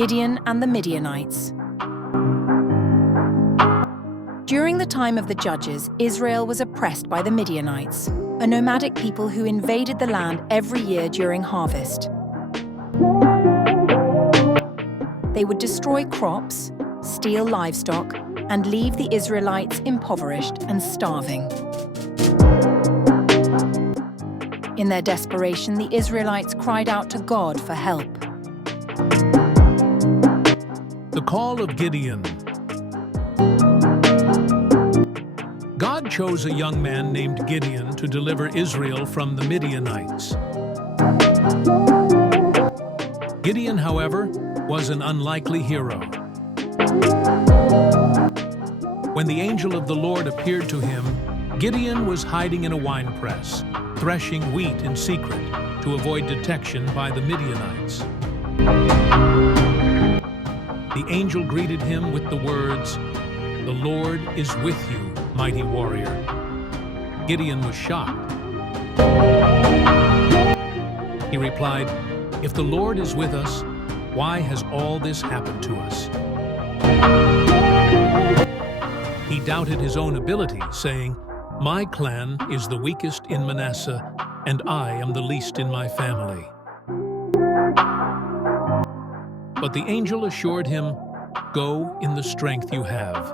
Gideon and the Midianites. During the time of the Judges, Israel was oppressed by the Midianites, a nomadic people who invaded the land every year during harvest. They would destroy crops, steal livestock, and leave the Israelites impoverished and starving. In their desperation, the Israelites cried out to God for help. The call of Gideon. God chose a young man named Gideon to deliver Israel from the Midianites. Gideon, however, was an unlikely hero. When the angel of the Lord appeared to him, Gideon was hiding in a winepress, threshing wheat in secret to avoid detection by the Midianites. The angel greeted him with the words, "The Lord is with you, mighty warrior." Gideon was shocked. He replied, "If the Lord is with us, why has all this happened to us?" He doubted his own ability, saying, "My clan is the weakest in Manasseh, and I am the least in my family." But the angel assured him, "Go in the strength you have.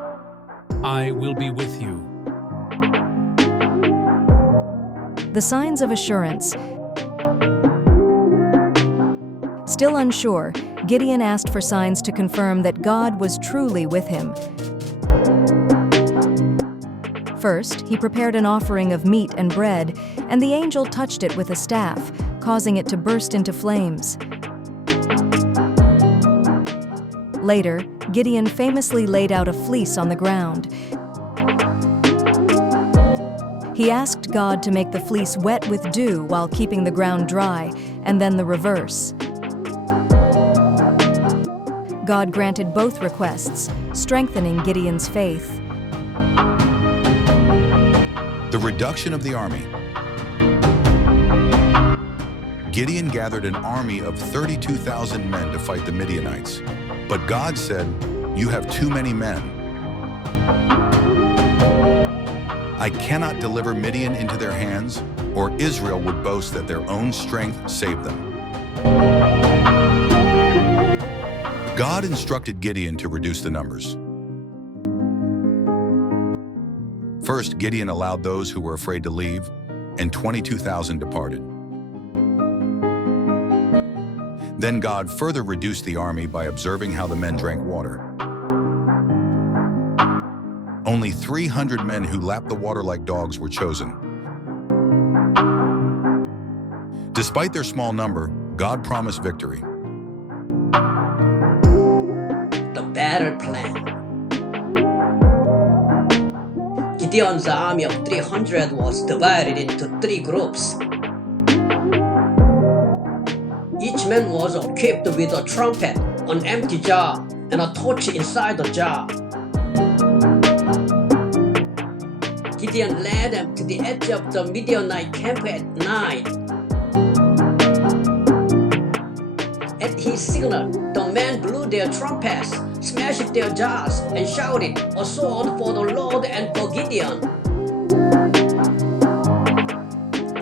I will be with you." The signs of assurance. Still unsure, Gideon asked for signs to confirm that God was truly with him. First, he prepared an offering of meat and bread, and the angel touched it with a staff, causing it to burst into flames. Later, Gideon famously laid out a fleece on the ground. He asked God to make the fleece wet with dew while keeping the ground dry, and then the reverse. God granted both requests, strengthening Gideon's faith. The reduction of the army. Gideon gathered an army of 32,000 men to fight the Midianites. But God said, "You have too many men. I cannot deliver Midian into their hands, or Israel would boast that their own strength saved them." God instructed Gideon to reduce the numbers. First, Gideon allowed those who were afraid to leave, and 22,000 departed. Then God further reduced the army by observing how the men drank water. Only 300 men who lapped the water like dogs were chosen. Despite their small number, God promised victory. The battle plan. Gideon's army of 300 was divided into 3 groups. Each man was equipped with a trumpet, an empty jar, and a torch inside the jar. Gideon led them to the edge of the Midianite camp at night. At his signal, the men blew their trumpets, smashed their jars, and shouted, "A sword for the Lord and for Gideon."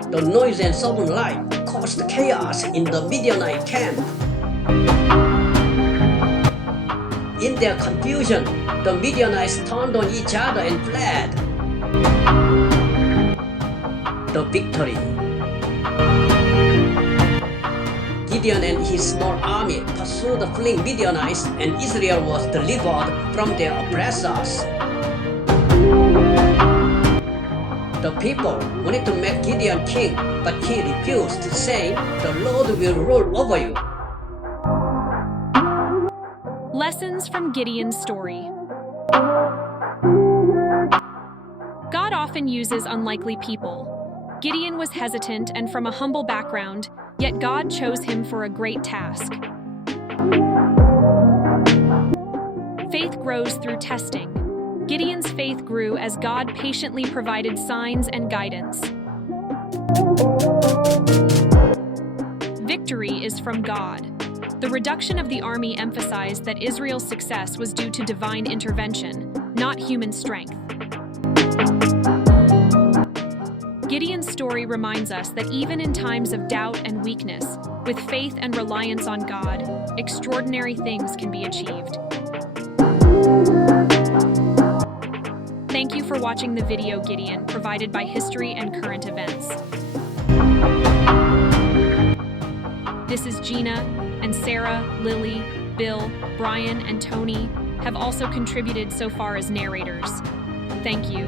The noise and sudden light caused chaos in the Midianite camp. In their confusion, the Midianites turned on each other and fled. The victory. Gideon and his small army pursued the fleeing Midianites, and Israel was delivered from their oppressors. The people wanted to make Gideon king, but he refused, saying, "The Lord will rule over you." Lessons from Gideon's story. God often uses unlikely people. Gideon was hesitant and from a humble background, yet God chose him for a great task. Faith grows through testing. Gideon's faith grew as God patiently provided signs and guidance. Victory is from God. The reduction of the army emphasized that Israel's success was due to divine intervention, not human strength. Gideon's story reminds us that even in times of doubt and weakness, with faith and reliance on God, extraordinary things can be achieved. Thank you for watching the video, Gideon, provided by History and Current Events. This is Gina, and Sarah, Lily, Bill, Brian, and Tony have also contributed so far as narrators. Thank you.